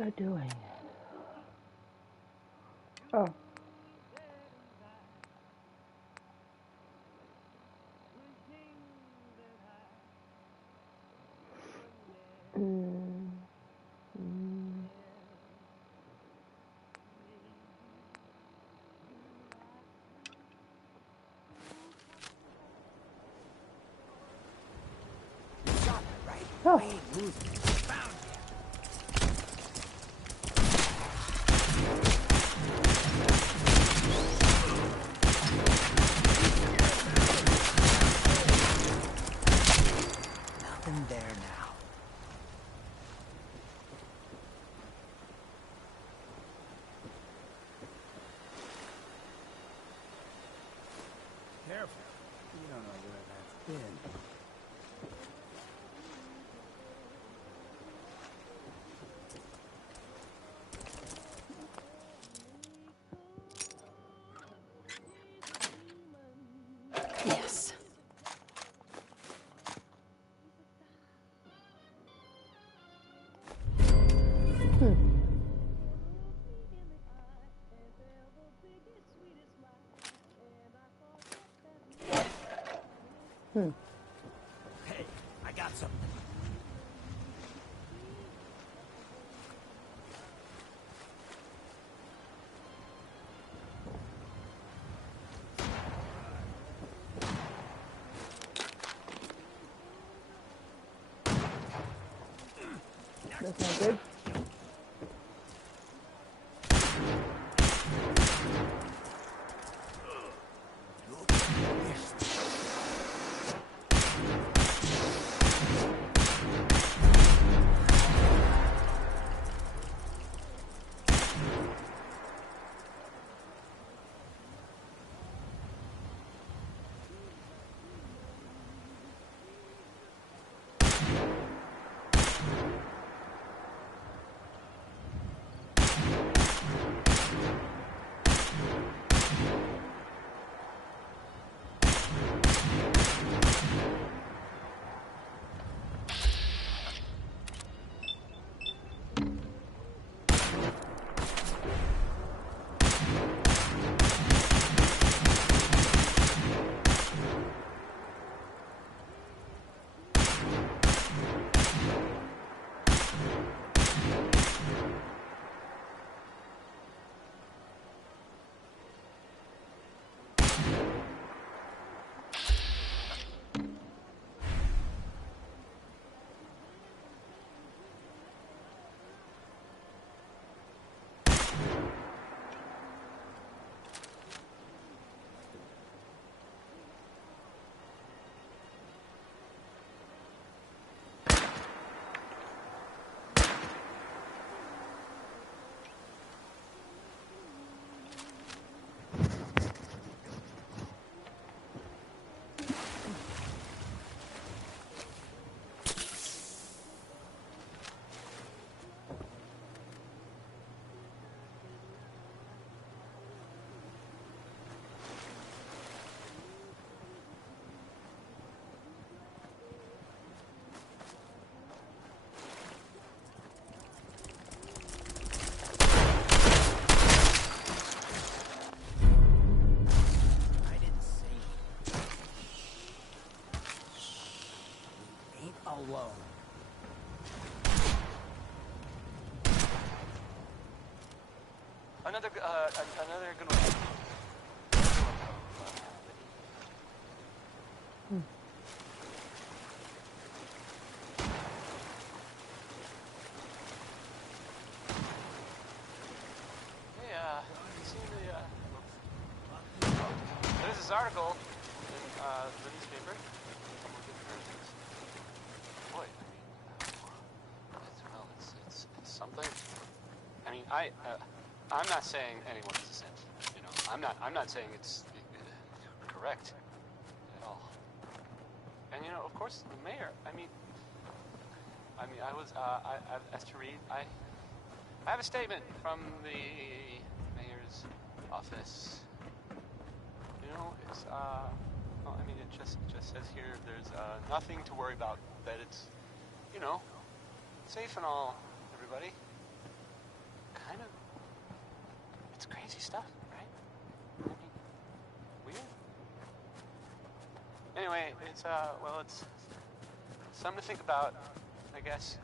was I doing? Oh. Mm. Mm. Oh. Found nothing there now. Careful. You don't know where that's been. Yes. Hey, I got something. That's not good. I didn't say you ain't alone. Another good one. Hey, you seen there's this article in the newspaper. Boy, it's something. I mean, I'm not saying anyone's a saint. You know, I'm not saying it's correct at all. And you know, of course, the mayor. I mean, I was as to read. I have a statement from the mayor's office. You know, it's well, I mean, it just says here there's nothing to worry about. That it's, you know, safe and all, everybody. stuff, right? I mean, weird. Anyway, it's well, it's something to think about, I guess.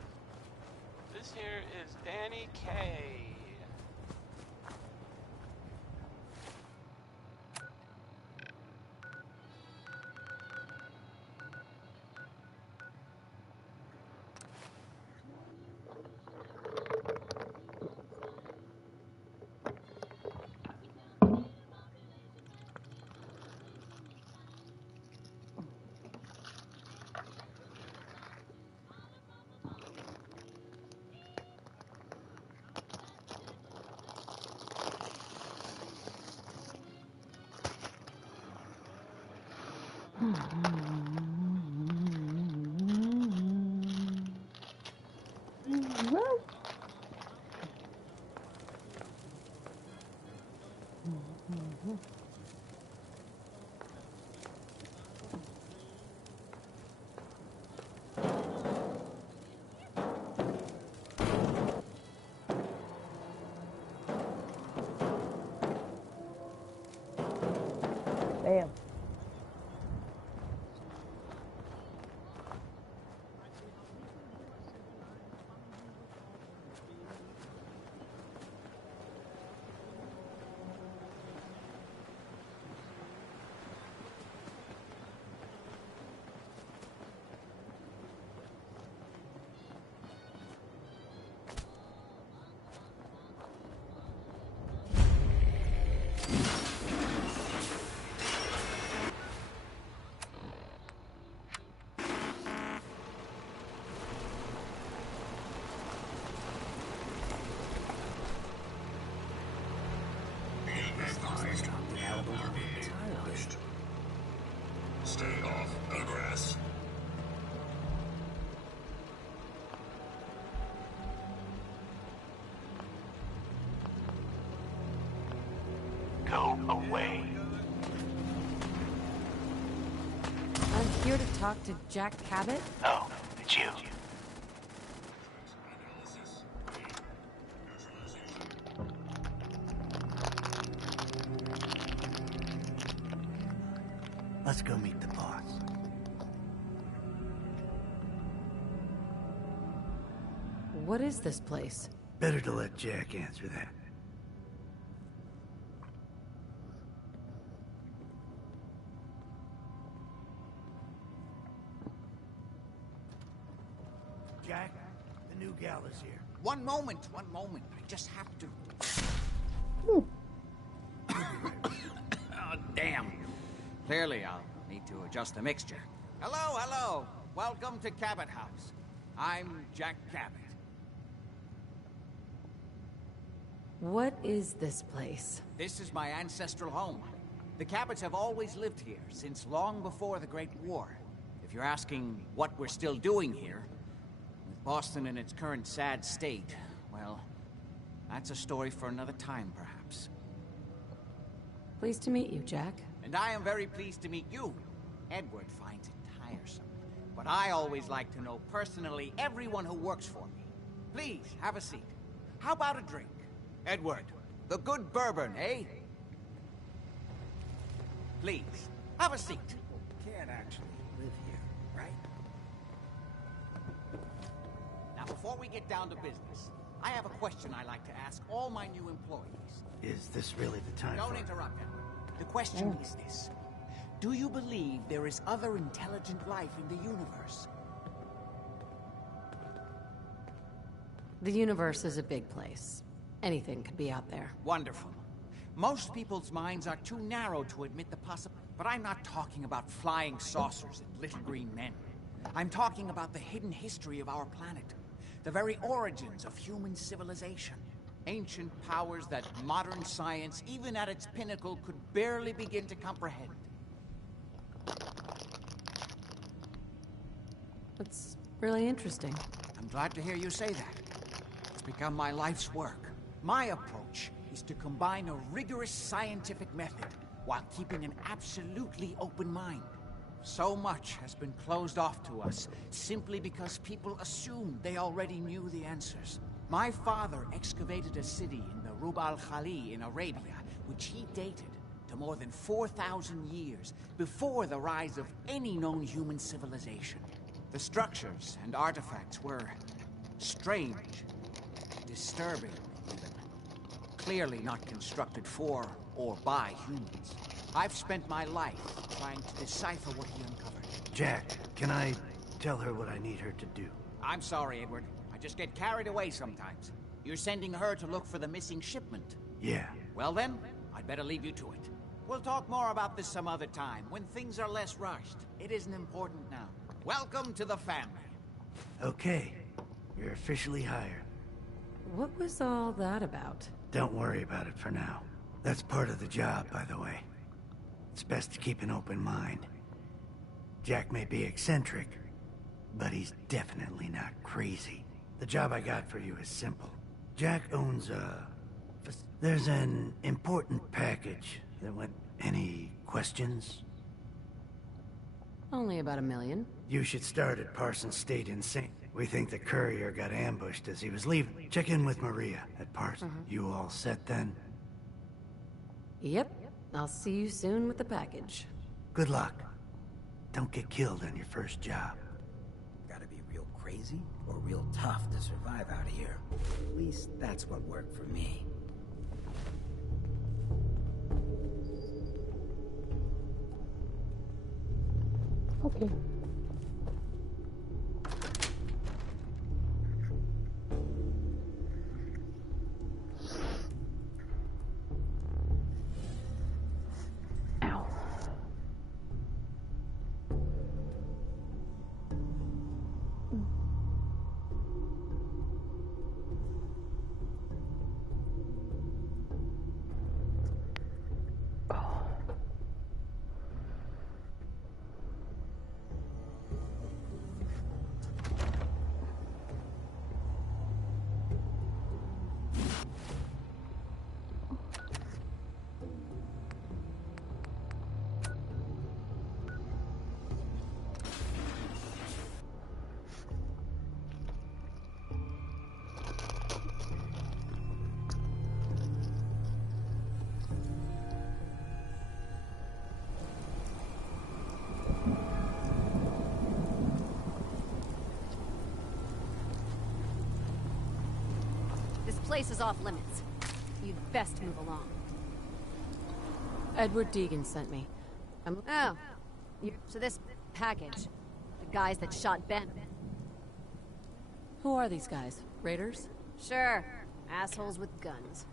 This here is Danny K. What? Damn. Stay off the grass. Go away. I'm here to talk to Jack Cabot. Oh, it's you. Let's go meet the boss. What is this place? Better to let Jack answer that. Jack, the new gal is here. One moment. I just have to... Oh, damn. Clearly, I'll need to adjust the mixture. Hello. Welcome to Cabot House. I'm Jack Cabot. What is this place? This is my ancestral home. The Cabots have always lived here, since long before the Great War. If you're asking what we're still doing here, with Boston in its current sad state, well, that's a story for another time, perhaps. Pleased to meet you, Jack. And I am very pleased to meet you. Edward finds it tiresome, but I always like to know personally everyone who works for me. Please, have a seat. How about a drink? Edward, the good bourbon, eh? Please, have a seat. Can't actually live here, right? Now, before we get down to business, I have a question I like to ask all my new employees. Is this really the time Don't for... interrupt, Edward. The question is this. Do you believe there is other intelligent life in the universe? The universe is a big place. Anything could be out there. Wonderful. Most people's minds are too narrow to admit the possibility. But I'm not talking about flying saucers and little green men. I'm talking about the hidden history of our planet. The very origins of human civilization. Ancient powers that modern science, even at its pinnacle, could barely begin to comprehend. That's really interesting. I'm glad to hear you say that. It's become my life's work. My approach is to combine a rigorous scientific method while keeping an absolutely open mind. So much has been closed off to us simply because people assumed they already knew the answers. My father excavated a city in the Rub al-Khali in Arabia, which he dated to more than 4,000 years before the rise of any known human civilization. The structures and artifacts were strange, disturbing even. Clearly not constructed for or by humans. I've spent my life trying to decipher what he uncovered. Jack, can I tell her what I need her to do? I'm sorry, Edward. I just get carried away sometimes. You're sending her to look for the missing shipment. Yeah. Well then, I'd better leave you to it. We'll talk more about this some other time, when things are less rushed. It isn't important now. Welcome to the family. Okay. You're officially hired. What was all that about? Don't worry about it for now. That's part of the job, by the way. It's best to keep an open mind. Jack may be eccentric, but he's definitely not crazy. The job I got for you is simple. Jack owns a... There's an important package that went... Any questions? Only about 1 million. You should start at Parsons State Insane. We think the courier got ambushed as he was leaving. Check in with Maria at Parsons. You all set then? Yep. I'll see you soon with the package. Good luck. Don't get killed on your first job. Gotta be real crazy or real tough to survive out here. At least that's what worked for me. Okay. Ow. This place is off limits. You'd best move along. Edward Deegan sent me. So this package, the guys that shot Ben. Who are these guys? Raiders? Sure, assholes with guns.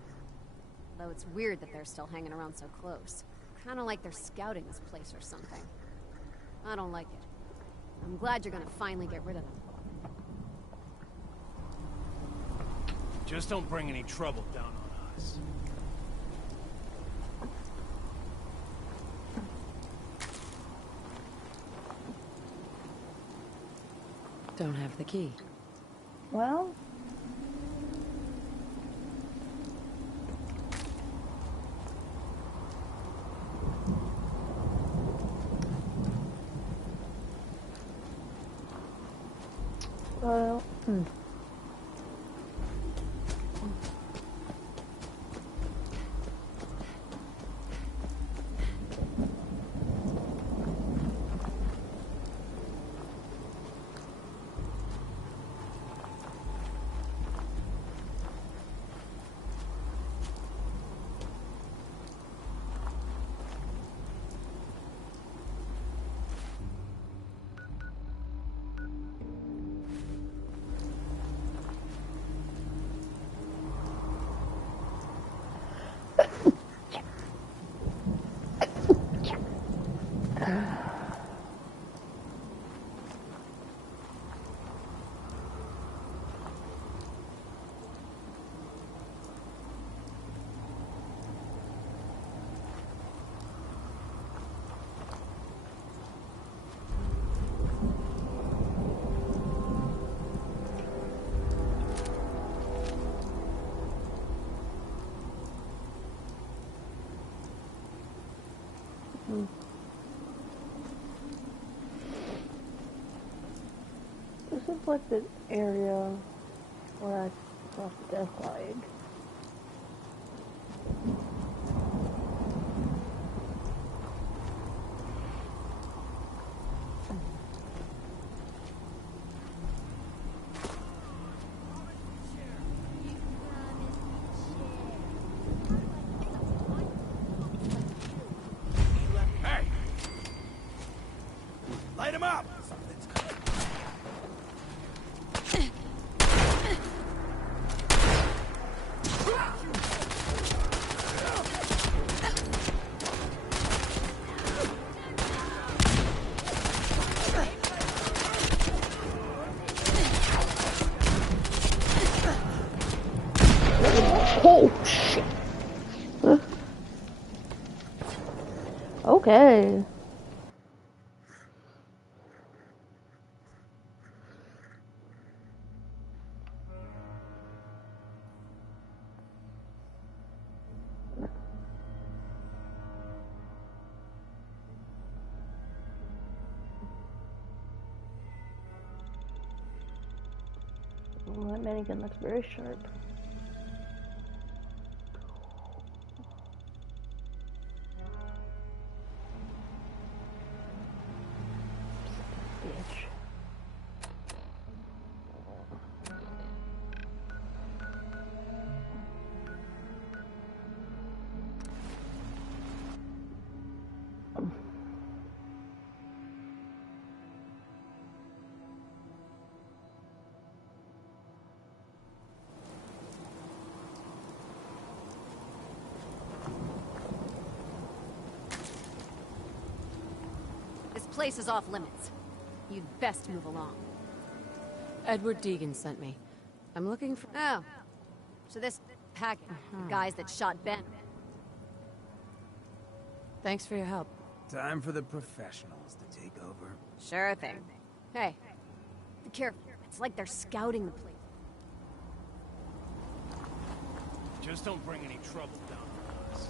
Though it's weird that they're still hanging around so close. Kinda like they're scouting this place or something. I don't like it. I'm glad you're gonna finally get rid of them. Just don't bring any trouble down on us. Don't have the key. Well, well, this is like the area where I Off that side. Hey! Light him up! Oh shit. Okay. Well, that mannequin looks very sharp. Bitch. This place is off limits. You'd best move along. Edward Deegan sent me. I'm looking for... Oh. So this packet, the guys that shot Ben. Thanks for your help. Time for the professionals to take over. Sure thing. Hey, be careful. It's like they're scouting the place. Just don't bring any trouble down with us.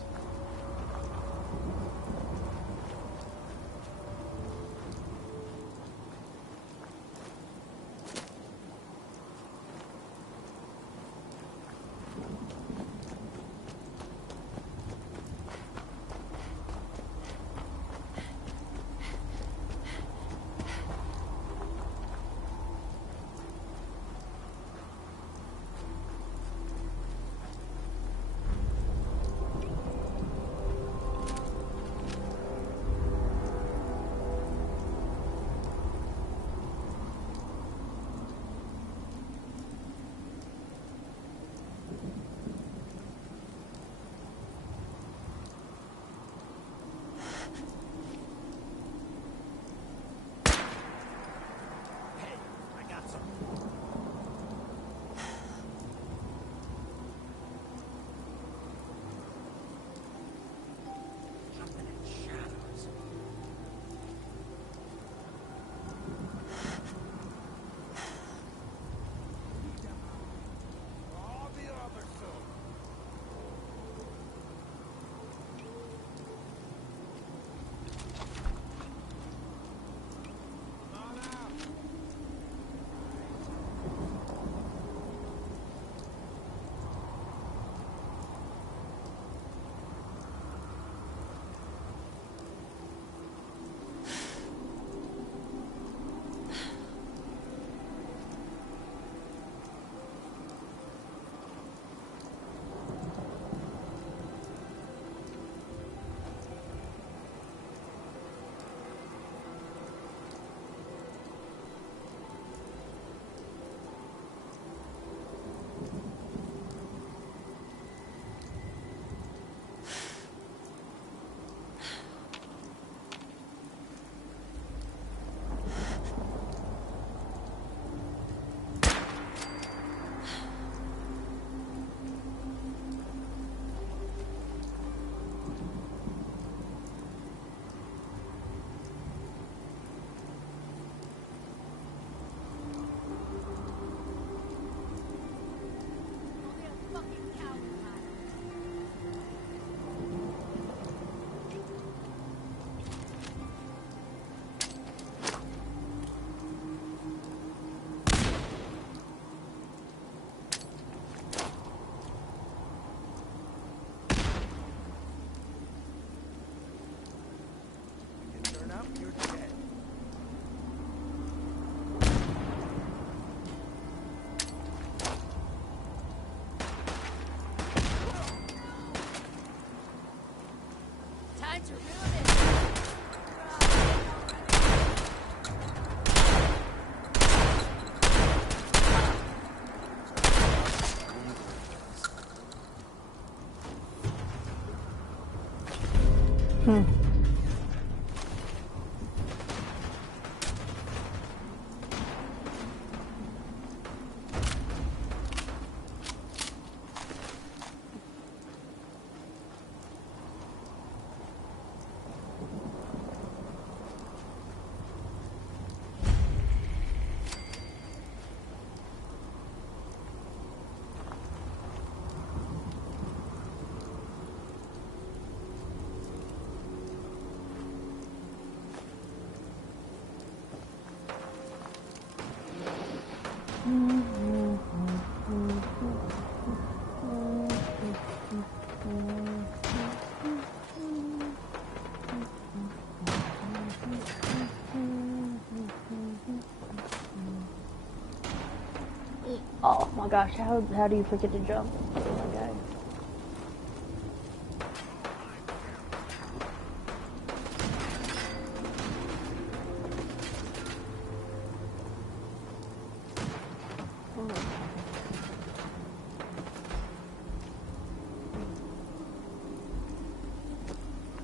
Oh my gosh, how do you forget to jump? Oh my god.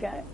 Got it.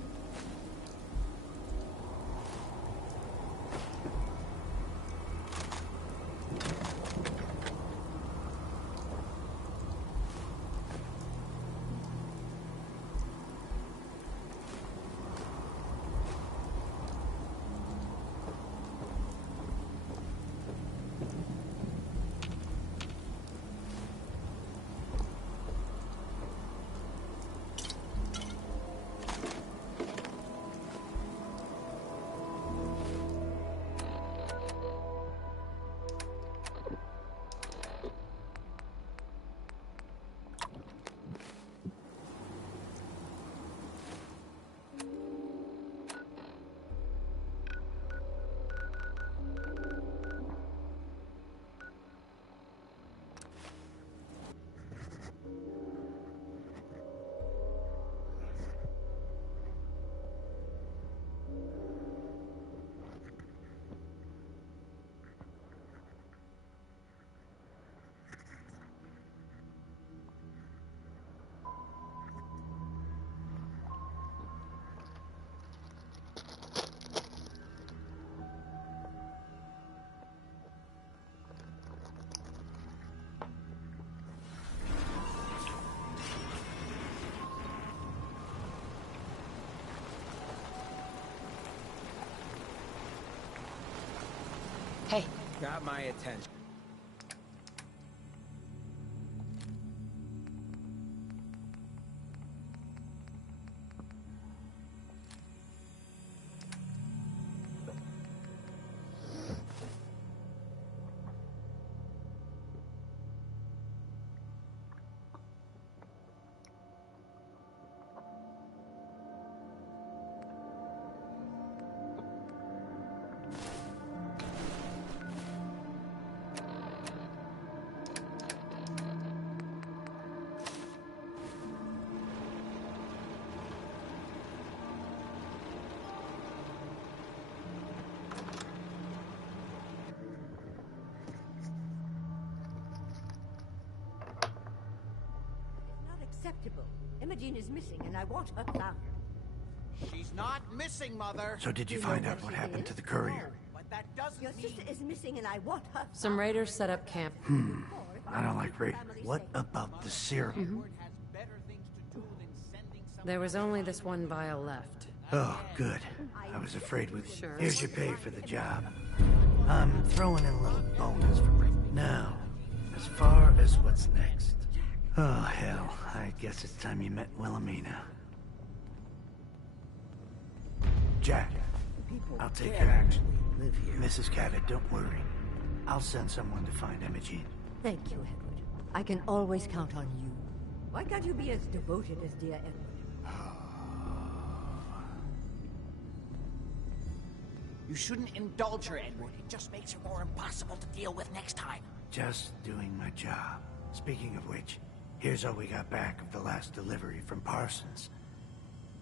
Hey. Got my attention. Acceptable. Imogen is missing, and I want her found. She's not missing, Mother. So did you find out what happened to the courier? But that doesn't Your mean... sister is missing, and I want her found. Some raiders set up camp. I don't like raid. What about the serum? There was only this one vial left. Oh, good. I was afraid we... Sure. Here's your pay for the job. I'm throwing in a little bonus for... Now, as far as what's next. Oh, hell. I guess it's time you met Wilhelmina. Jack, I'll take Can't her. actually live here. Mrs. Cabot, don't worry. I'll send someone to find Imogen. Thank you, Edward. I can always count on you. Why can't you be as devoted as dear Edward? You shouldn't indulge her, Edward. It just makes her more impossible to deal with next time. Just doing my job. Speaking of which, here's all we got back of the last delivery from Parsons.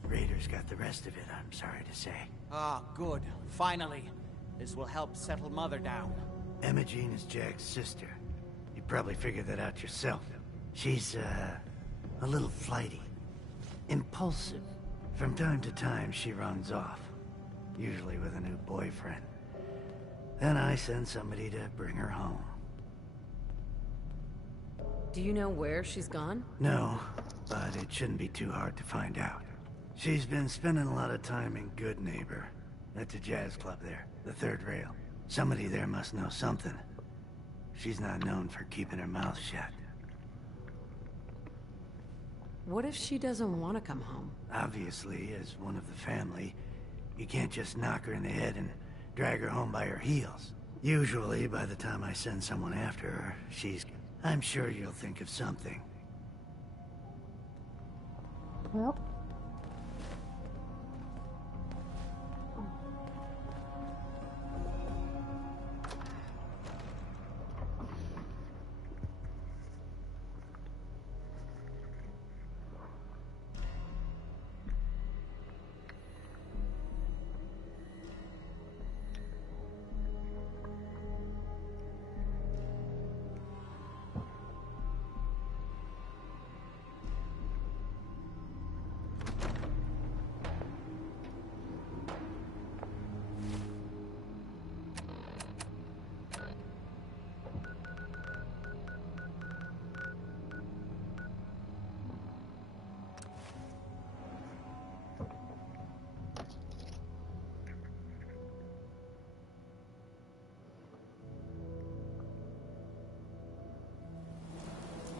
Raiders got the rest of it, I'm sorry to say. Ah, good. Finally. This will help settle Mother down. Emma Jean is Jack's sister. You probably figured that out yourself. She's, a little flighty. Impulsive. From time to time, she runs off. Usually with a new boyfriend. Then I send somebody to bring her home. Do you know where she's gone? No, but it shouldn't be too hard to find out. She's been spending a lot of time in Good Neighbor. That's a jazz club there, the third rail. Somebody there must know something. She's not known for keeping her mouth shut. What if she doesn't want to come home? Obviously, as one of the family, you can't just knock her in the head and drag her home by her heels. Usually, by the time I send someone after her, she's... I'm sure you'll think of something. Well.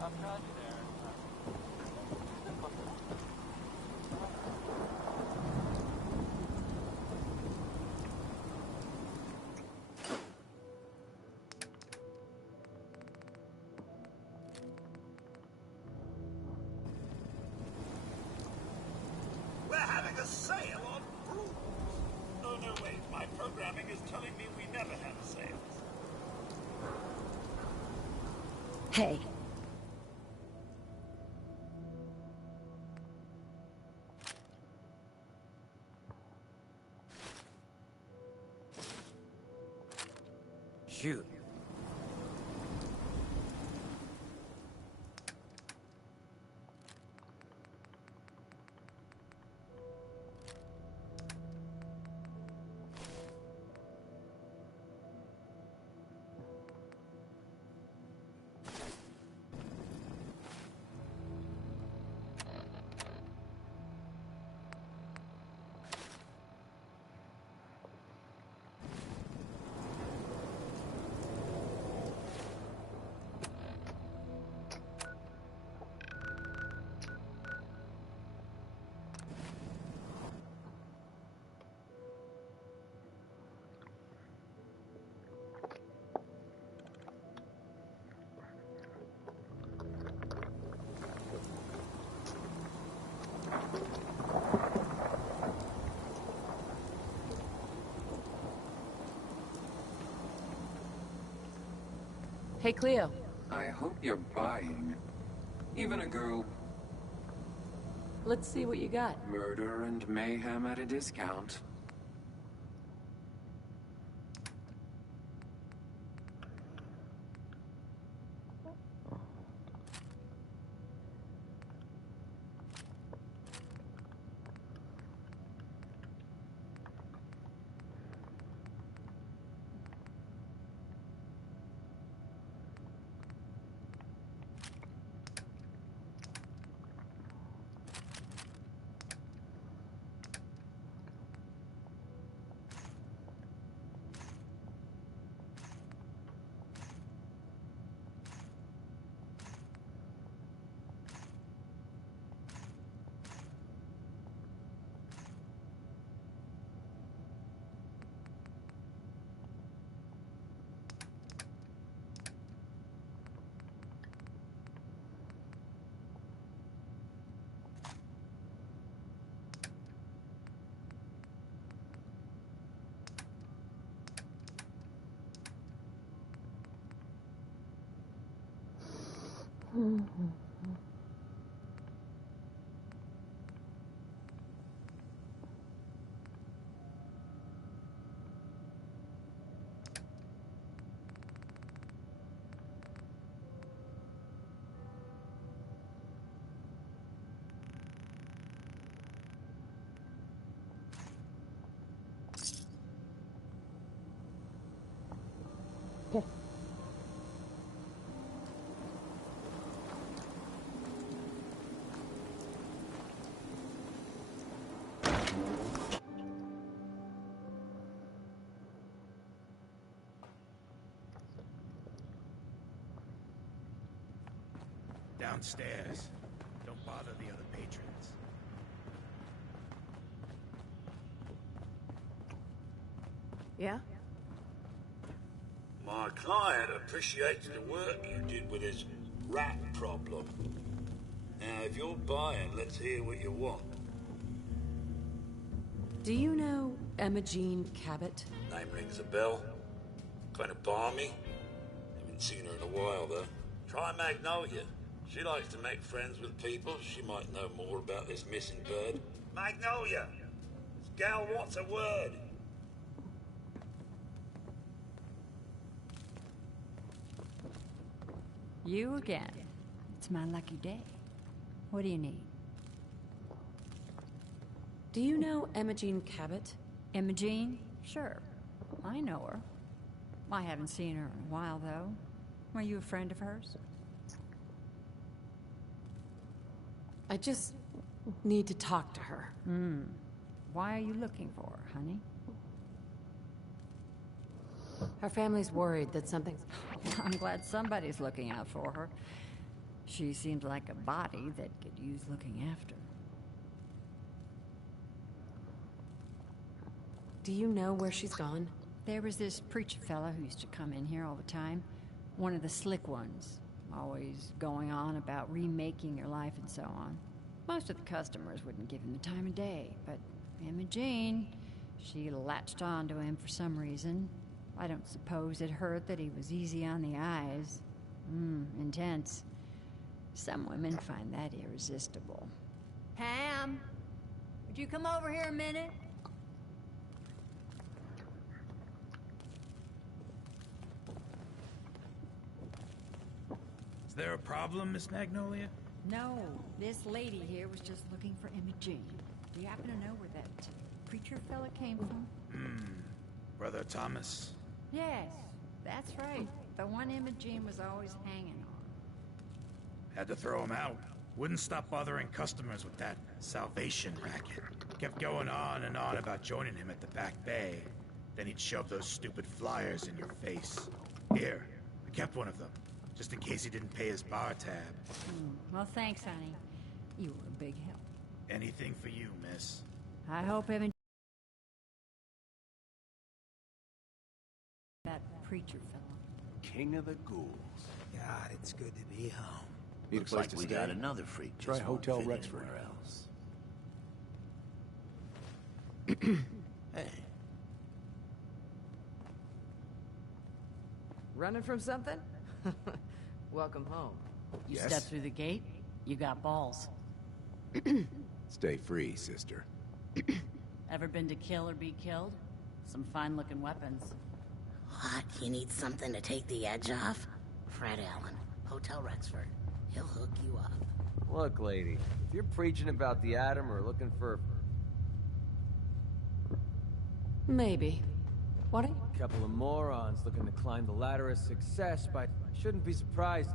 I'm glad you're there. We're having a sale on brooms. Oh, no, wait. My programming is telling me we never have sales. Hey. Shoot. Hey, Cleo. I hope you're buying. Even a girl. Let's see what you got. Murder and mayhem at a discount. downstairs. Don't bother the other patrons. Yeah? My client appreciates the work you did with his rat problem. Now, if you're buying, let's hear what you want. Do you know Emma Jean Cabot? Name rings a bell. Kind of balmy. Haven't seen her in a while, though. Try Magnolia. She likes to make friends with people. She might know more about this missing bird. Magnolia! This gal wants a word. You again. It's my lucky day. What do you need? Do you know Emma Jean Cabot? Emma Jean? Sure. I know her. I haven't seen her in a while, though. Were you a friend of hers? I just need to talk to her. Why are you looking for her, honey? Her family's worried that something's... I'm glad somebody's looking out for her. She seems like a body that could use looking after. Do you know where she's gone? There was this preacher fella who used to come in here all the time. One of the slick ones. Always going on about remaking your life and so on. Most of the customers wouldn't give him the time of day, but Emma Jean, she latched on to him for some reason. I don't suppose it hurt that he was easy on the eyes. Intense. Some women find that irresistible. Pam, would you come over here a minute? Is there a problem, Miss Magnolia? No, this lady here was just looking for Emma Jean. Do you happen to know where that preacher fella came from? Brother Thomas. Yes, that's right. The one Emma Jean was always hanging on. Had to throw him out. Wouldn't stop bothering customers with that salvation racket. Kept going on and on about joining him at the back bay. Then he'd shove those stupid flyers in your face. Here, I kept one of them, just in case he didn't pay his bar tab. Well, thanks, honey. You were a big help. Anything for you, miss. I hope Emma... that preacher fella. King of the ghouls. God, it's good to be home. Looks like we got another freak. Try Just won't Hotel fit Rexford. anywhere else. Hey, Running from something? Welcome home. You Yes? step through the gate, you got balls. Stay free, sister. Ever been to kill or be killed? Some fine-looking weapons. What? You need something to take the edge off? Fred Allen, Hotel Rexford. He'll hook you up. Look, lady, if you're preaching about the atom or looking for Maybe. What? a couple of morons looking to climb the ladder of success, but shouldn't be surprised.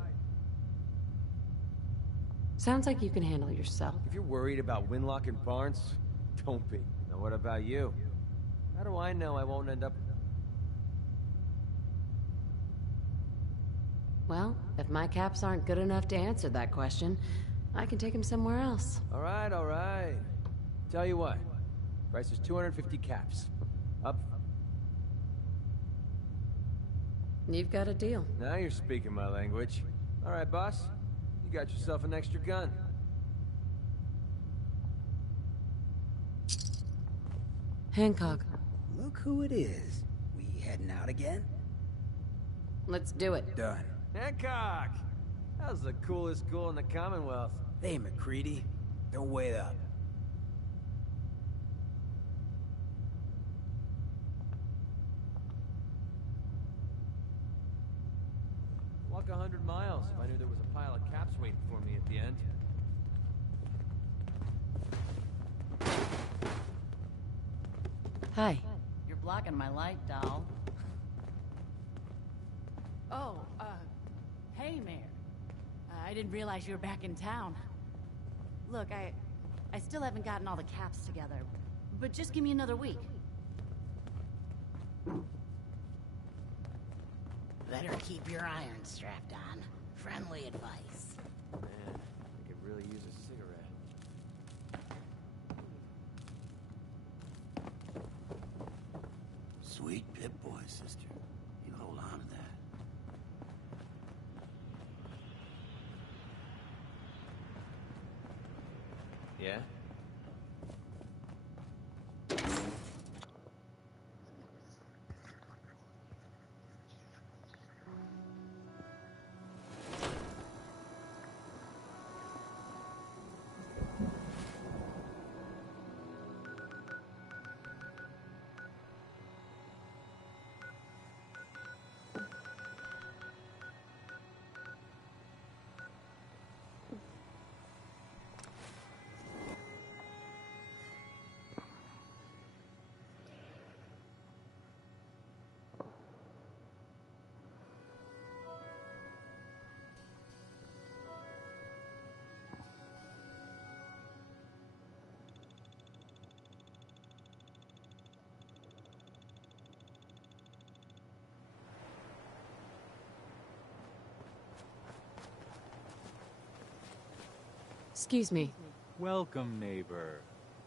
Sounds like you can handle yourself. If you're worried about Winlock and Barnes, don't be. Now what about you? How do I know I won't end up... Well, if my caps aren't good enough to answer that question, I can take him somewhere else. All right. Tell you what, price is 250 caps. Up. You've got a deal. Now you're speaking my language. All right, boss. You got yourself an extra gun. Hancock. Look who it is. We heading out again? Let's do it. Done. Hancock! How's the coolest ghoul in the Commonwealth? Hey, McCready. Don't wait up. Walk 100 miles if I knew there was a pile of caps waiting for me at the end. Hi. You're blocking my light, doll. Oh, hey, Mayor. I didn't realize you were back in town. Look, I still haven't gotten all the caps together, but just give me another week. Better keep your iron strapped on. Friendly advice. Man, really use a cigarette. Sweet Pip-Boy, sister. You hold on to that. Yeah? Excuse me. Welcome, neighbor.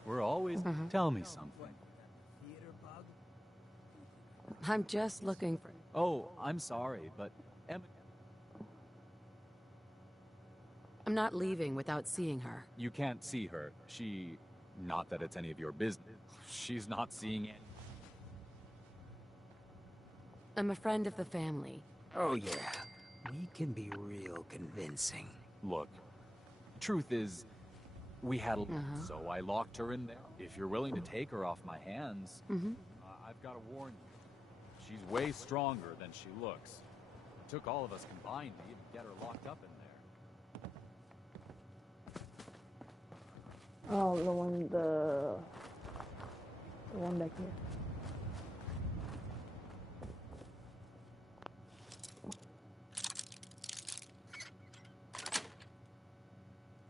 We're always... Tell me something. I'm just looking for... Oh, I'm sorry, but Emma... I'm not leaving without seeing her. You can't see her. She... Not that it's any of your business. She's not seeing it. I'm a friend of the family. Oh yeah, we can be real convincing. Look, truth is, we had a... So I locked her in there. If you're willing to take her off my hands, I've got to warn you. She's way stronger than she looks. It took all of us combined to even get her locked up in there. Oh, the one back here.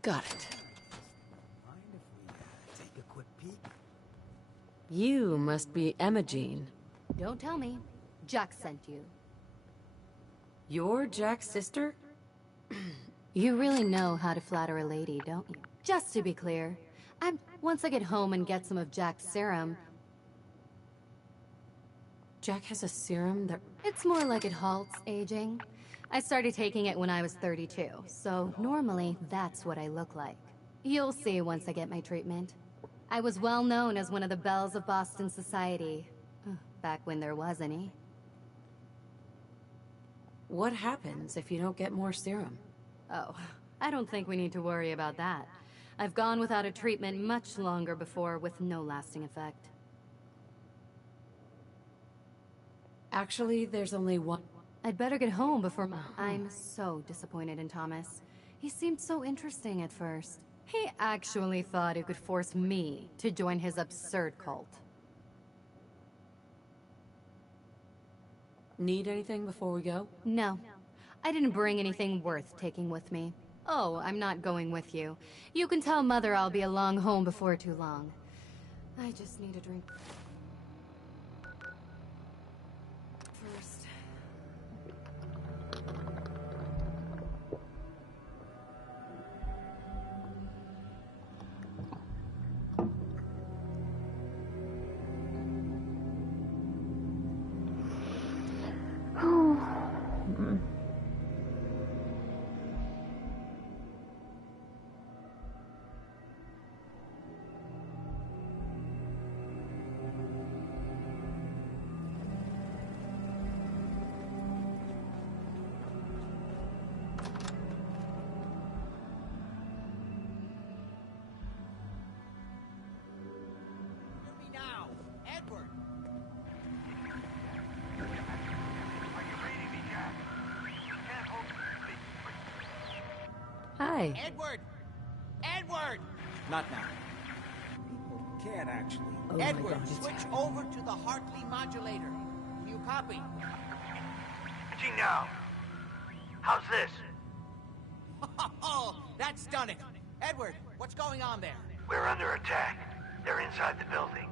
Got it. Mind if we take a quick peek? You must be Emma Jean. Don't tell me. Jack sent you. You're Jack's sister? You really know how to flatter a lady, don't you? Just to be clear, once I get home and get some of Jack's serum... Jack has a serum that... It's more like it halts aging. I started taking it when I was 32, so normally that's what I look like. You'll see once I get my treatment. I was well known as one of the belles of Boston society. Back when there was any. What happens if you don't get more serum? Oh, I don't think we need to worry about that. I've gone without a treatment much longer before with no lasting effect. Actually, there's only one... I'd better get home before my... I'm so disappointed in Thomas. He seemed so interesting at first. He actually thought he could force me to join his absurd cult. Need anything before we go? No. I didn't bring anything worth taking with me. Oh, I'm not going with you. You can tell Mother I'll be along home before too long. I just need a drink. First. Hi. Edward! Edward! Not now. People can't actually... Oh Edward, switch over to the Hartley modulator. Do you copy? Switching now. How's this? Oh, that's done it. Edward, what's going on there? We're under attack. They're inside the building.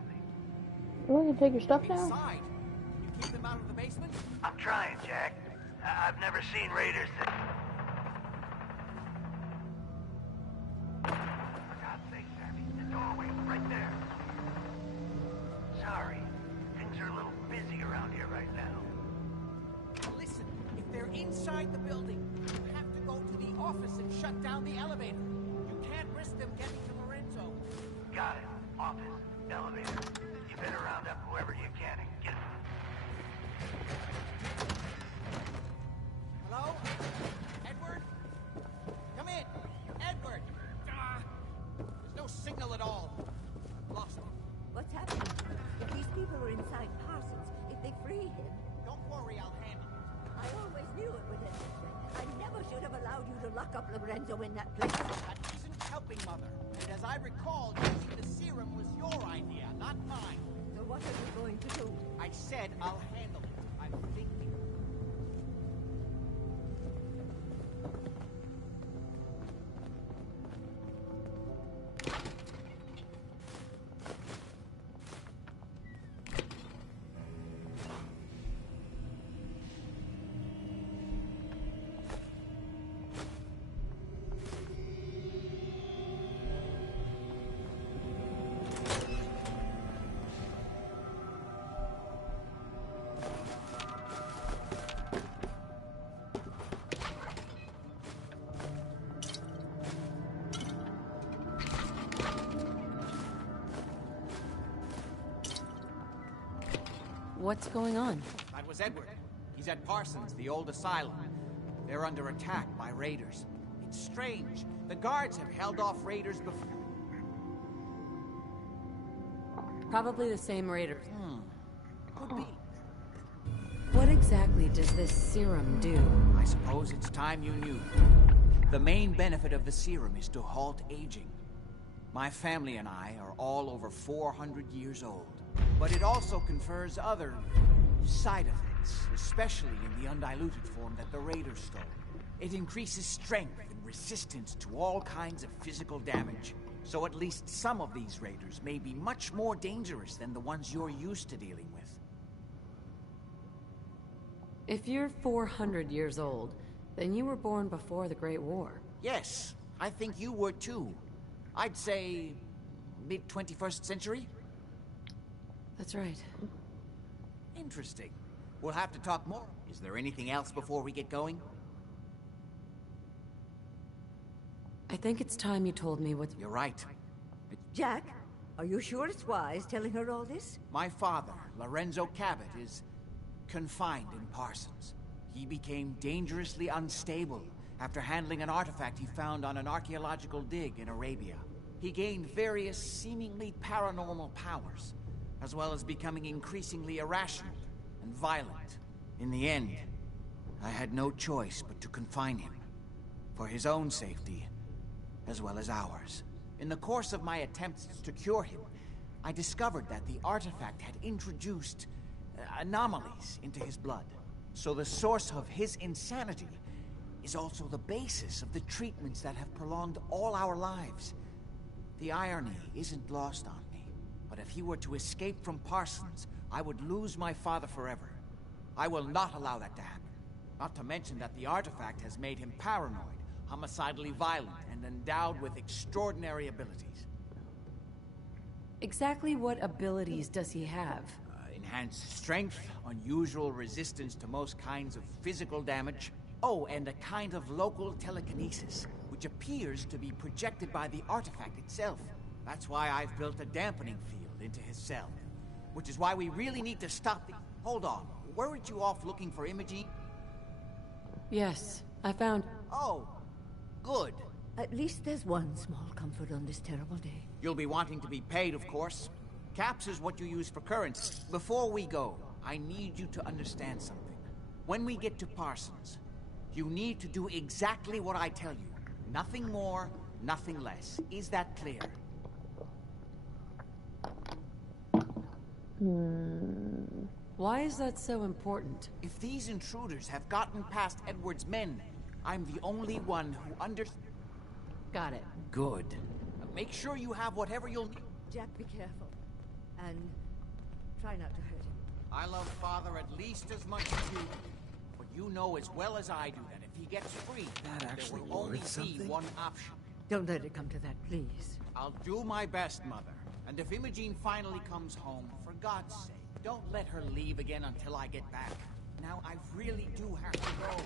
You want to take your stuff now? Inside? Can you keep them out of the basement? I'm trying, Jack. I've never seen raiders that... evacuate the building. You have to go to the office and shut down the elevator. You can't risk them getting to Lorenzo. Got it. Office, elevator. You better round up whoever you can and get them. Hello? Edward? Come in. Edward! There's no signal at all. Lost him. What's happening? If these people are inside Parsons, if they free him... Don't worry, I'll handle it. I always knew it would end this way. I never should have allowed you to lock up Lorenzo in that place. That isn't helping, Mother. And as I recall, using the serum was your idea, not mine. So what are you going to do? I said I'll handle it. I'm thinking. What's going on? That was Edward. He's at Parsons, the old asylum. They're under attack by raiders. It's strange. The guards have held off raiders before. Probably the same raiders. Could be. What exactly does this serum do? I suppose it's time you knew. The main benefit of the serum is to halt aging. My family and I are all over 400 years old. But it also confers other side effects, especially in the undiluted form that the Raiders stole. It increases strength and resistance to all kinds of physical damage. So at least some of these Raiders may be much more dangerous than the ones you're used to dealing with. If you're 400 years old, then you were born before the Great War. Yes, I think you were too. I'd say mid-21st century? That's right. Interesting. We'll have to talk more. Is there anything else before we get going? I think it's time you told me what... You're right. Jack, are you sure it's wise telling her all this? My father, Lorenzo Cabot, is confined in Parsons. He became dangerously unstable after handling an artifact he found on an archaeological dig in Arabia. He gained various seemingly paranormal powers, as well as becoming increasingly irrational and violent. In the end, I had no choice but to confine him, for his own safety, as well as ours. In the course of my attempts to cure him, I discovered that the artifact had introduced anomalies into his blood. So the source of his insanity is also the basis of the treatments that have prolonged all our lives. The irony isn't lost on me. But if he were to escape from Parsons, I would lose my father forever. I will not allow that to happen. Not to mention that the artifact has made him paranoid, homicidally violent, and endowed with extraordinary abilities. Exactly what abilities does he have? Enhanced strength, unusual resistance to most kinds of physical damage. Oh, and a kind of local telekinesis, which appears to be projected by the artifact itself. That's why I've built a dampening field into his cell. Which is why we really need to stop the... Hold on. Weren't you off looking for Imogene? Yes, I found... Oh, good. At least there's one small comfort on this terrible day. You'll be wanting to be paid, of course. Caps is what you use for currency. Before we go, I need you to understand something. When we get to Parsons, you need to do exactly what I tell you. Nothing more, nothing less. Is that clear? Why is that so important? If these intruders have gotten past Edward's men, I'm the only one who Got it. Good. Make sure you have whatever you'll need. Jack, be careful. And try not to hurt him. I love Father at least as much as you. But you know as well as I do that if he gets free, there will only be one option. Don't let it come to that, please. I'll do my best, Mother. And if Imogene finally comes home, for God's sake, don't let her leave again until I get back. Now, I really do have to go.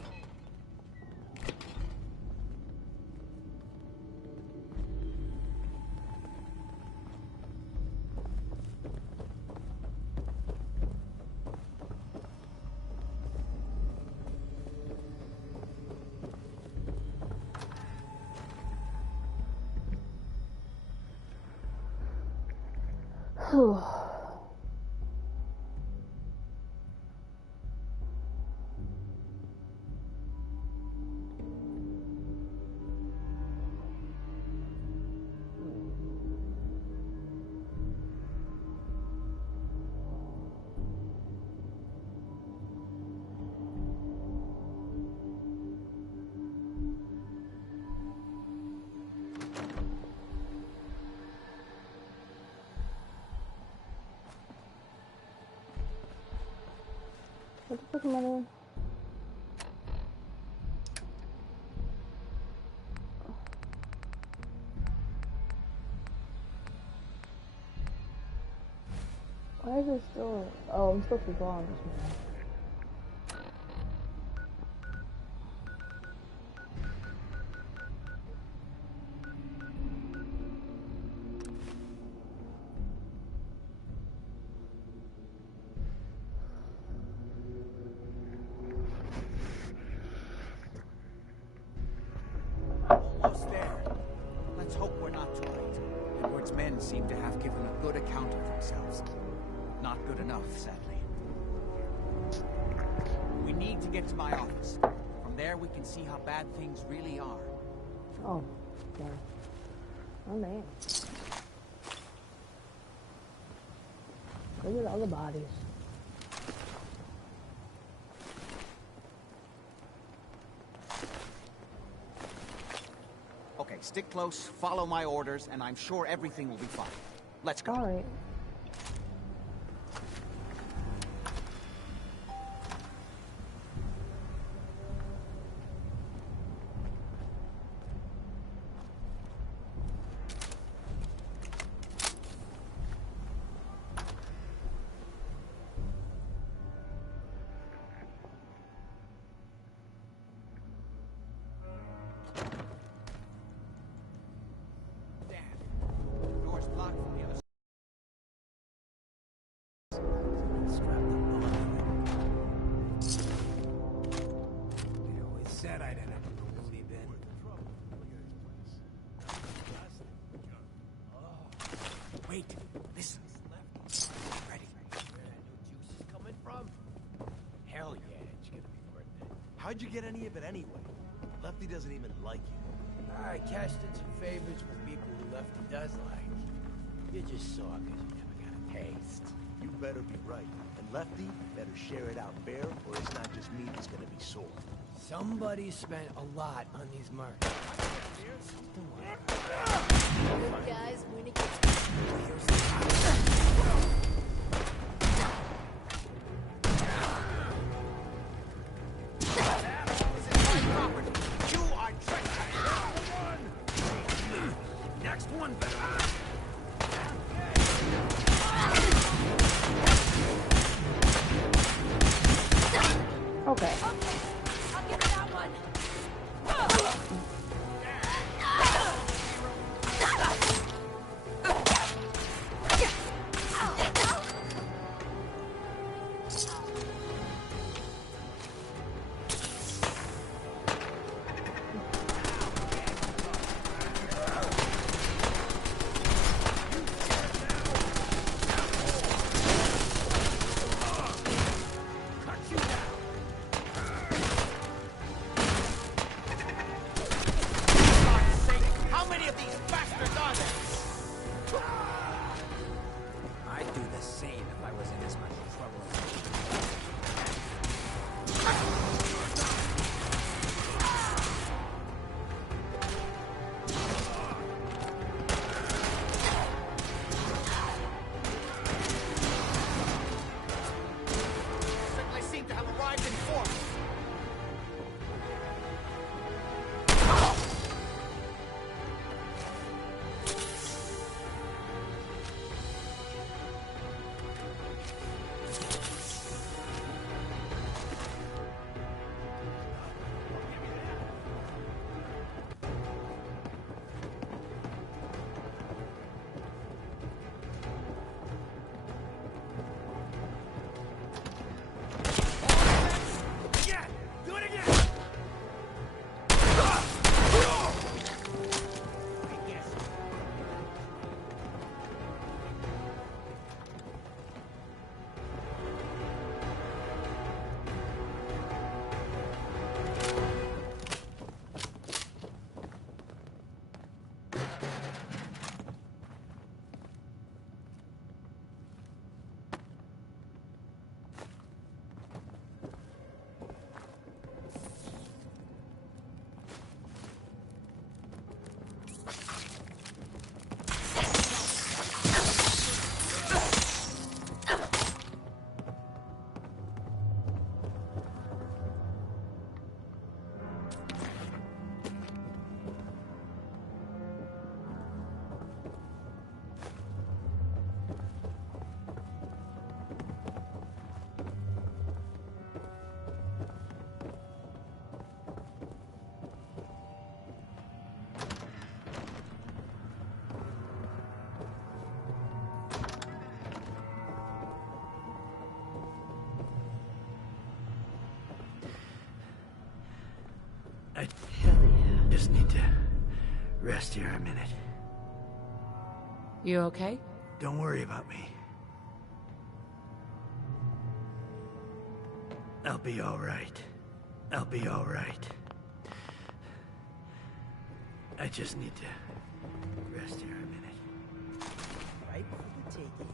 What the fuck am I doing? Why is it still? Oh, I'm supposed to go on this one. Almost there. Let's hope we're not too late. Edward's men seem to have given a good account of themselves. Not good enough, sadly. We need to get to my office. From there we can see how bad things really are. Oh, yeah. Oh man. Look at all the bodies. Okay, stick close, follow my orders, and I'm sure everything will be fine. Let's go. All right. Said I'd end up in the loony bin. Wait, listen. Ready. Where that new juice is coming from? Hell yeah, it's gonna be worth it. How'd you get any of it anyway? Lefty doesn't even like you. I cashed in some favors with people who Lefty does like. You just saw because you never got a taste. You better be right. And Lefty better share it out fair, or it's not just me that's gonna be sore. Somebody spent a lot on these markets. Good guys, when it gets... You are treacherous! Next one, Okay. I'll give you that one. just need to rest here a minute. You okay? Don't worry about me. I'll be all right. I'll be all right. I just need to rest here a minute. Right for the taking.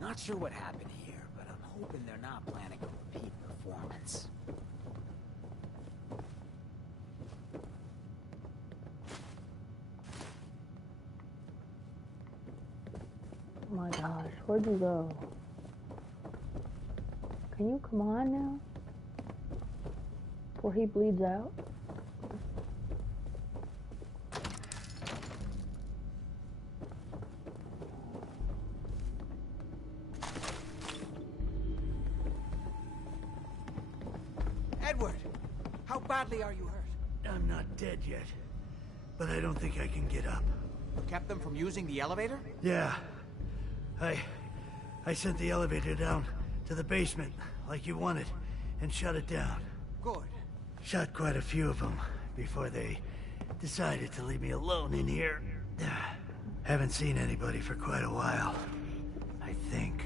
Not sure what happened here, but I'm hoping they're not planning a repeat performance. Oh my gosh, where'd you go? Can you come on now? Before he bleeds out? Edward! How badly are you hurt? I'm not dead yet, but I don't think I can get up. You kept them from using the elevator? Yeah. I sent the elevator down to the basement, like you wanted, and shut it down. Good. Shot quite a few of them before they decided to leave me alone in here. Haven't seen anybody for quite a while, I think.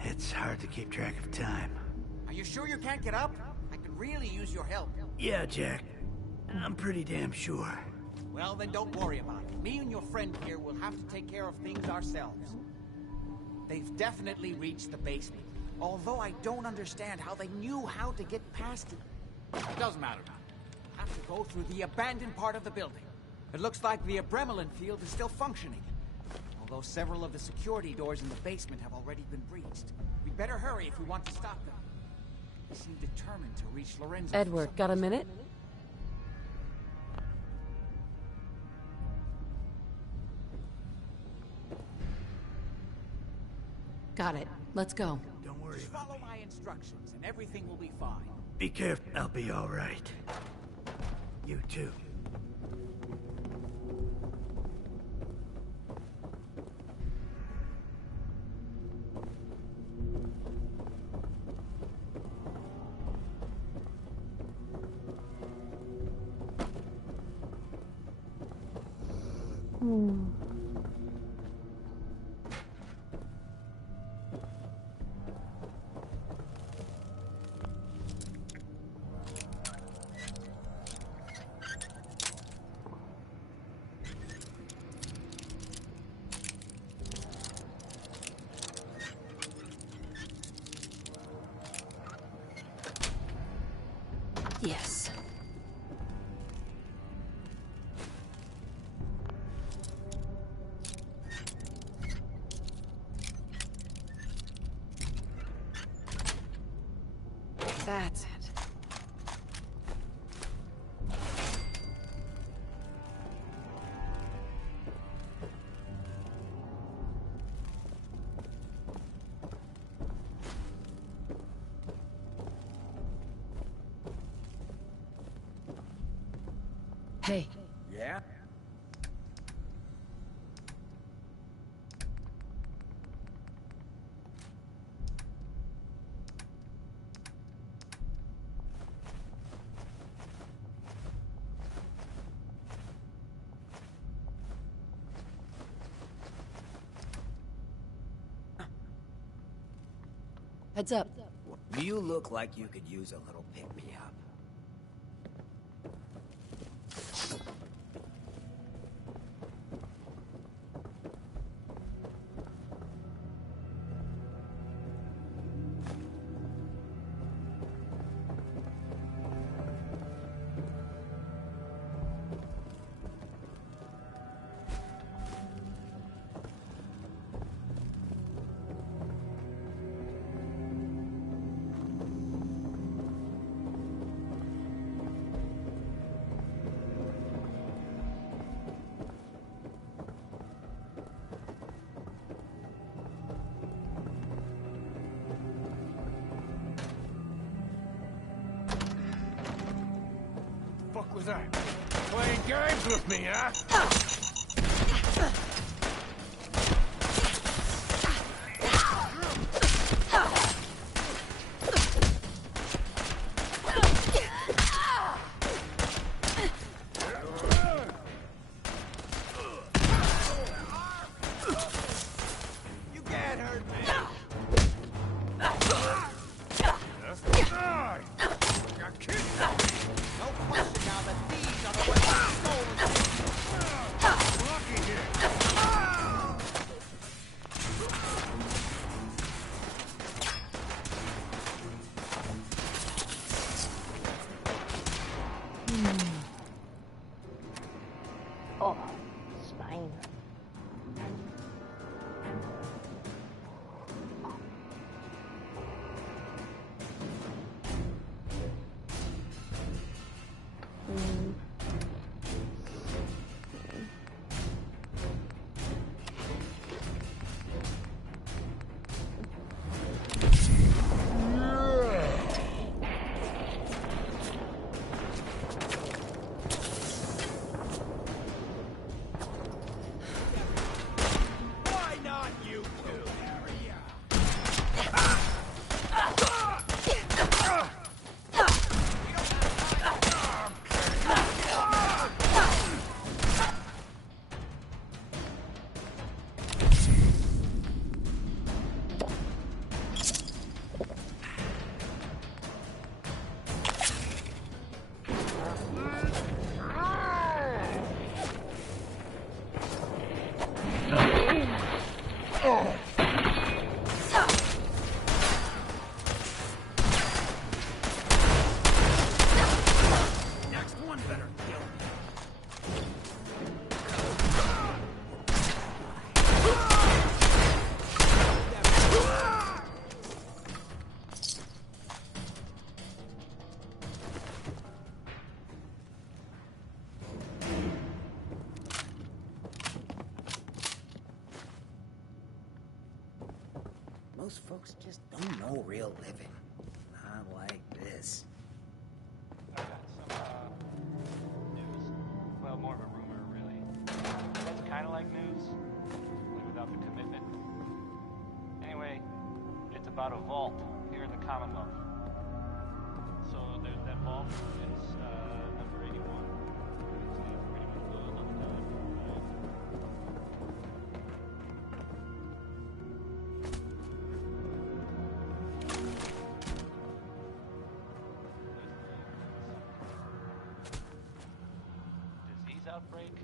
It's hard to keep track of time. Are you sure you can't get up? I could really use your help. Yeah, Jack. I'm pretty damn sure. Well, then don't worry about it. Me and your friend here will have to take care of things ourselves. They've definitely reached the basement. Although I don't understand how they knew how to get past it. It doesn't matter now. Have to go through the abandoned part of the building. It looks like the Abremelin field is still functioning. Although several of the security doors in the basement have already been breached. We'd better hurry if we want to stop them. They seem determined to reach Lorenzo. Edward, got a minute? Got it. Let's go. Don't worry Just about follow my instructions and everything will be fine. Be careful. I'll be all right. You too. Yes. That's it. Hey. Yeah? Heads up. You look like you could use a little pick-me-up. Fuck was that? Playing games with me, huh? Those folks just don't know real living. Not like this. I got some news. Well, more of a rumor, really. That's kind of like news, only without the commitment. Anyway, it's about a vault here in the Commonwealth. So there's that vault. It's number 81. It's named for anyone who knows of the disease outbreak.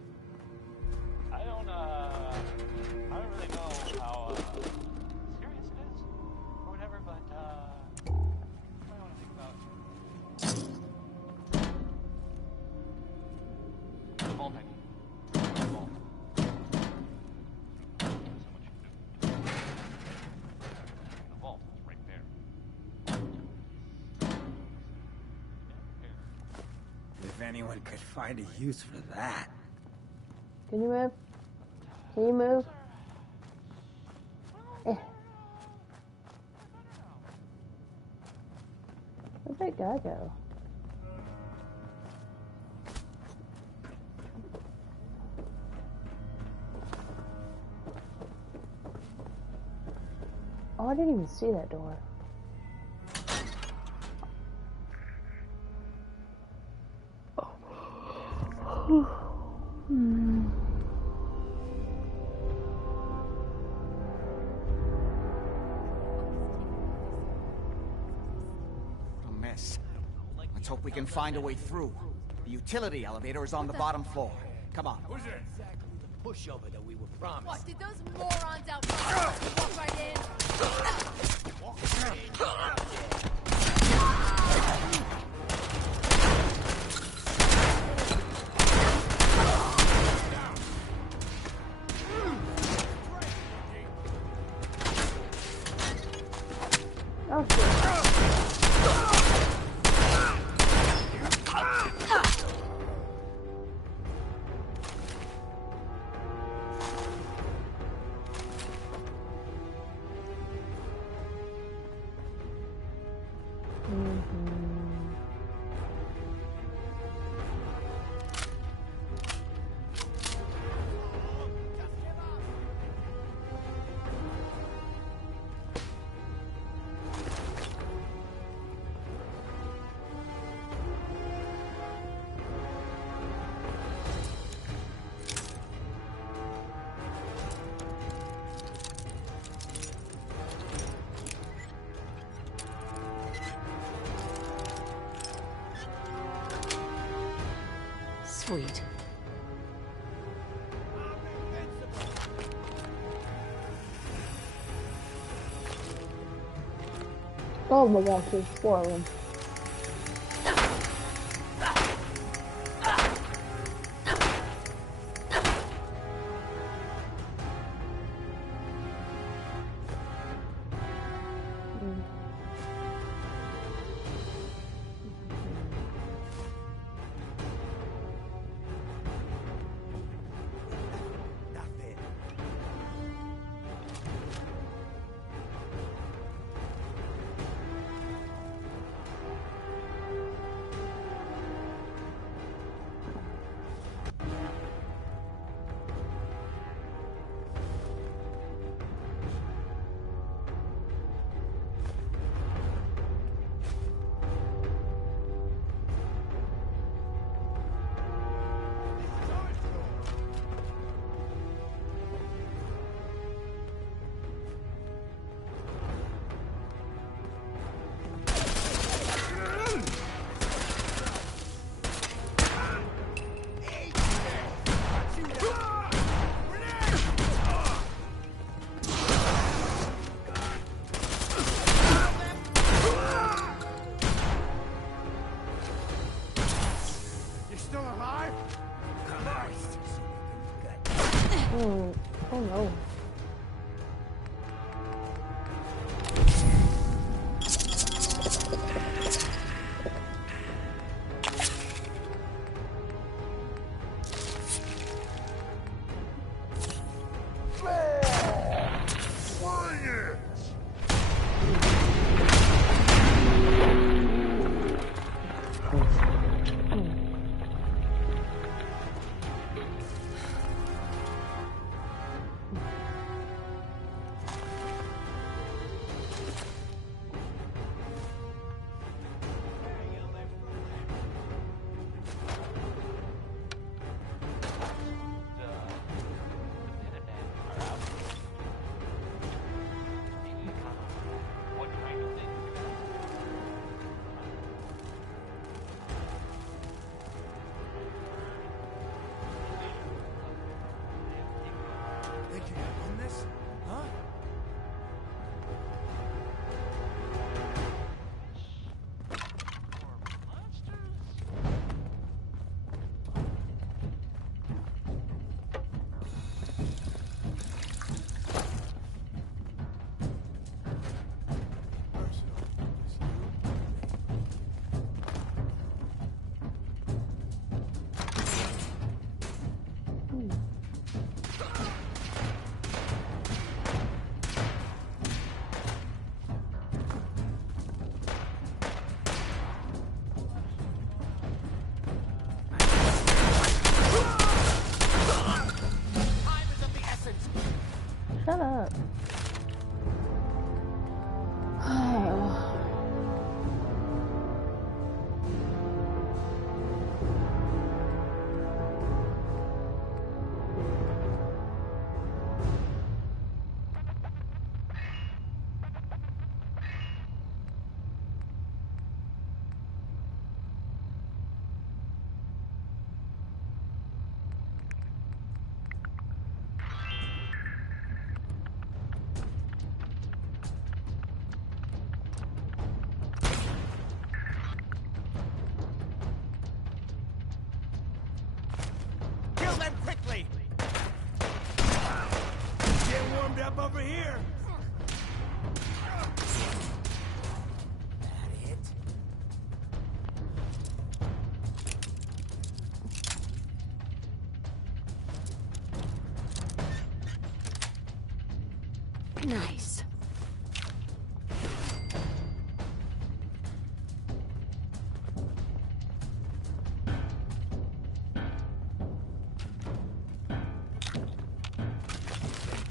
I don't really know how serious it is or whatever, but I want to think about the vault. I mean, the vault. So much you do. The vault is right there. If anyone could find a use for that. Can you move? Can you move? Eh. Where'd that guy go? Oh, I didn't even see that door. A mess. Let's hope we can find a way through. The utility elevator is on the bottom floor. Come on. Who's it? Exactly the pushover that we were promised. What, did those morons out front walk right in? Walk right in. Oh, shit. Sweet. Oh my gosh, there's 4 of them. Oh no. Think you can win this? Huh? Shut up. Kill them quickly! Get warmed up over here! That it? Nice.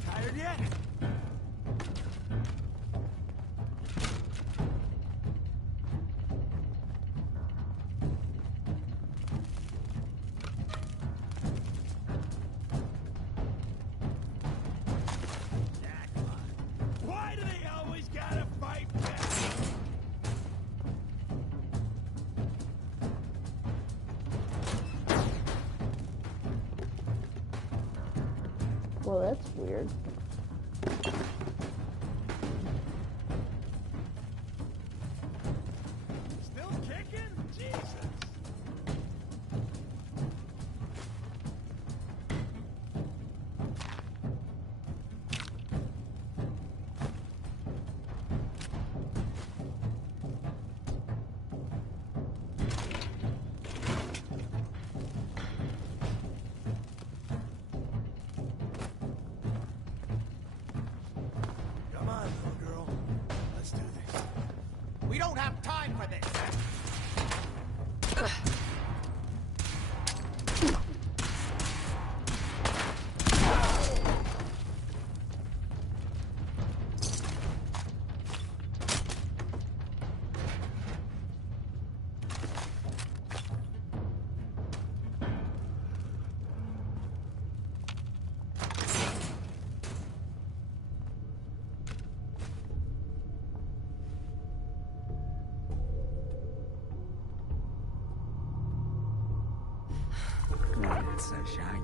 Tired yet? Why do they always gotta fight back? Well, that's weird. Still kicking? Jesus! Come on, little girl. Let's do this. We don't have time for this. Come on, sunshine.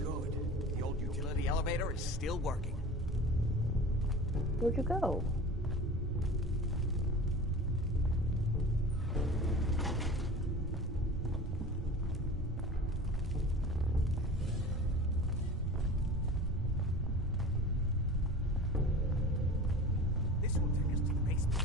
Good. The old utility elevator is still working. Where'd you go? This will take us to the basement.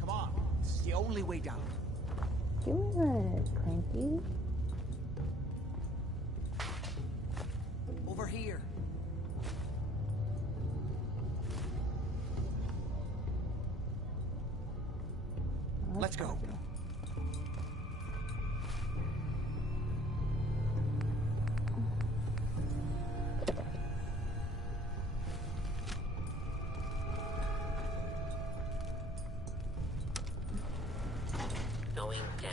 Come on. This is the only way down. Give me that, Cranky. Over here. Let's go. Going down.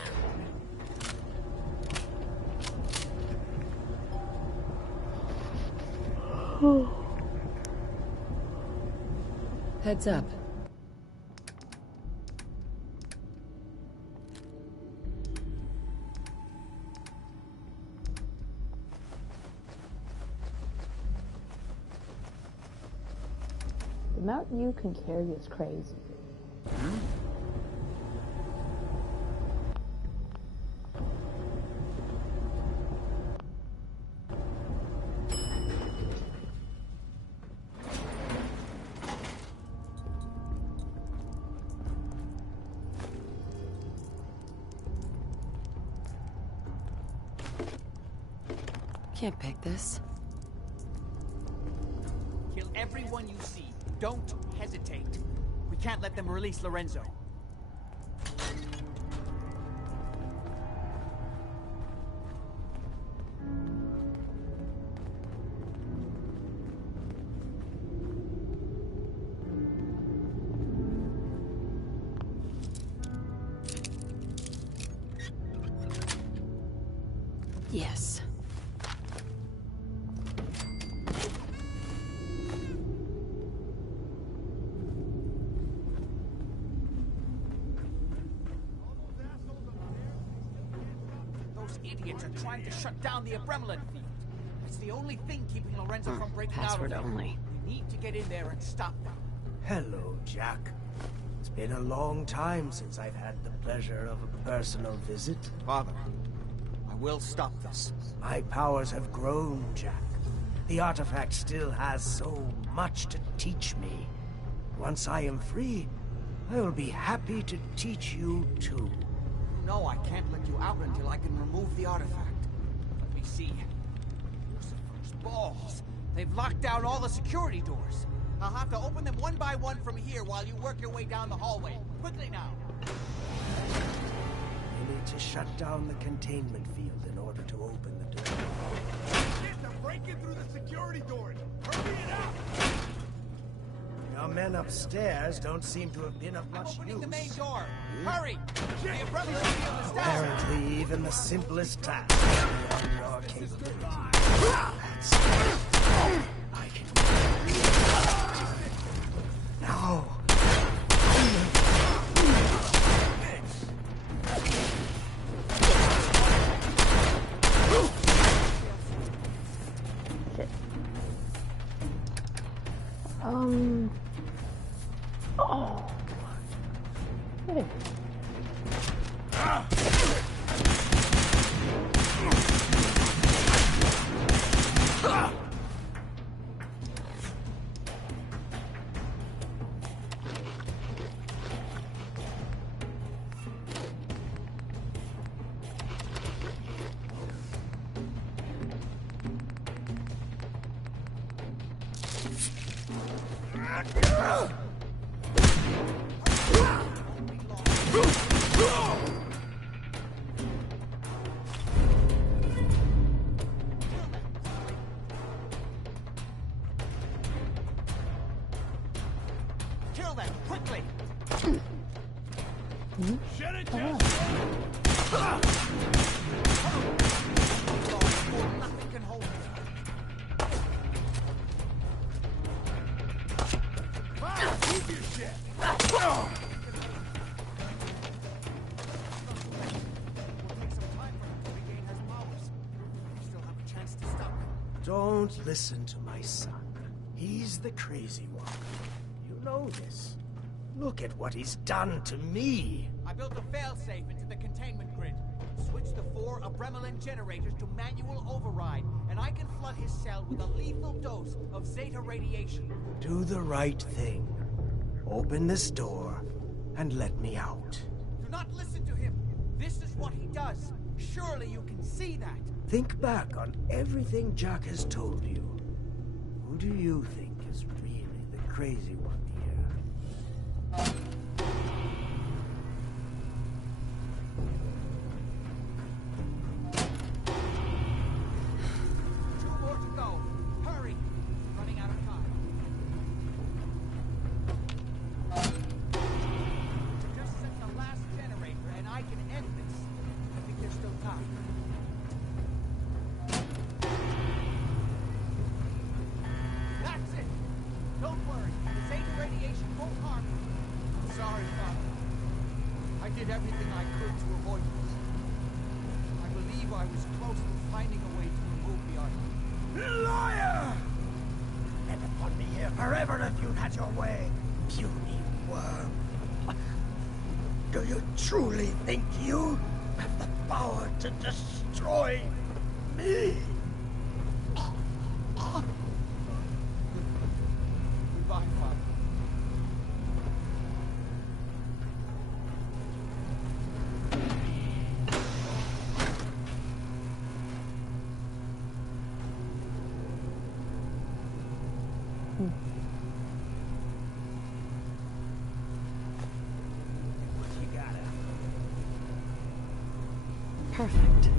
Heads up. The amount you can carry is crazy. Can't pick this. Kill everyone you see. Don't hesitate. We can't let them release Lorenzo. Yes. Those idiots are trying to shut down the Abremlin field. It's the only thing keeping Lorenzo from breaking Password out of it. only. We need to get in there and stop them. Hello, Jack. It's been a long time since I've had the pleasure of a personal visit. Father, I will stop this. My powers have grown, Jack. The artifact still has so much to teach me. Once I am free, I will be happy to teach you too. No, I can't let you out until I can remove the artifact. Let me see. Lucifer's balls. They've locked down all the security doors. I'll have to open them one by one from here while you work your way down the hallway. Quickly now. You need to shut down the containment field in order to open the door. Shit, they're breaking through the security doors! Hurry it up! Your men upstairs don't seem to have been of I'm much opening use. the main door. Hurry! The Abremlin field is down. Apparently, even the simplest task is beyond your capability. That's I can now. Shit. Oh. Hey. Kill them, quickly! Shut it Oh. down! Nothing can hold me. Keep your shit! We'll take some time for him to regain his powers. We still have a chance to stop him. Don't listen to my son. He's the crazy one. You know this. Look at what he's done to me. I built a failsafe into the containment grid. Switched the 4 Abremlin generators to manual override, and I can flood his cell with a lethal dose of Zeta radiation. Do the right thing. Open this door and let me out. Do not listen to him. This is what he does. Surely you can see that. Think back on everything Jack has told you. Who do you think is really the crazy one here? Two more to go. Hurry. Running out of time. Just set the last generator and I can end this. I think there's still time. did everything I could to avoid this. I believe I was close to finding a way to remove the artifact. Liar! You'd have put me here forever if you'd had your way, puny worm. Do you truly think you have the power to destroy me? Goodbye, Father. Perfect.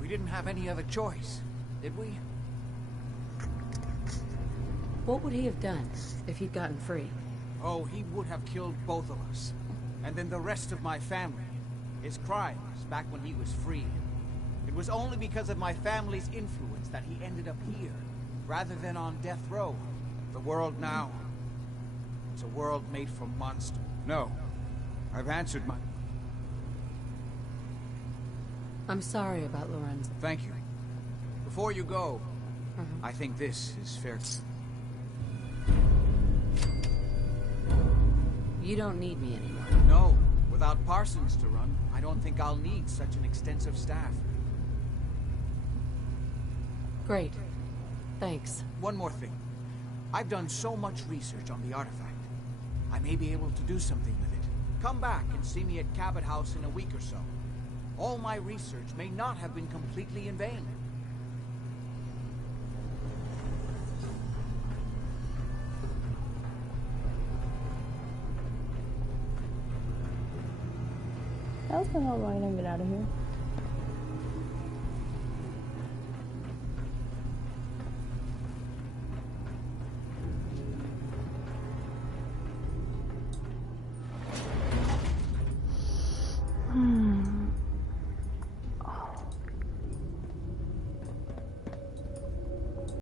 We didn't have any other choice, did we? What would he have done if he'd gotten free? Oh, he would have killed both of us. And then the rest of my family. His crimes back when he was free. It was only because of my family's influence that he ended up here, rather than on death row. The world now, it's a world made for monsters. No, I've answered my... I'm sorry about Lorenzo. Thank you. Before you go, I think this is fair. You don't need me anymore. No, without Parsons to run, I don't think I'll need such an extensive staff. Great. Thanks. One more thing. I've done so much research on the artifact. I may be able to do something with it. Come back and see me at Cabot House in a week or so. All my research may not have been completely in vain. How's the hell am I gonna get out of here?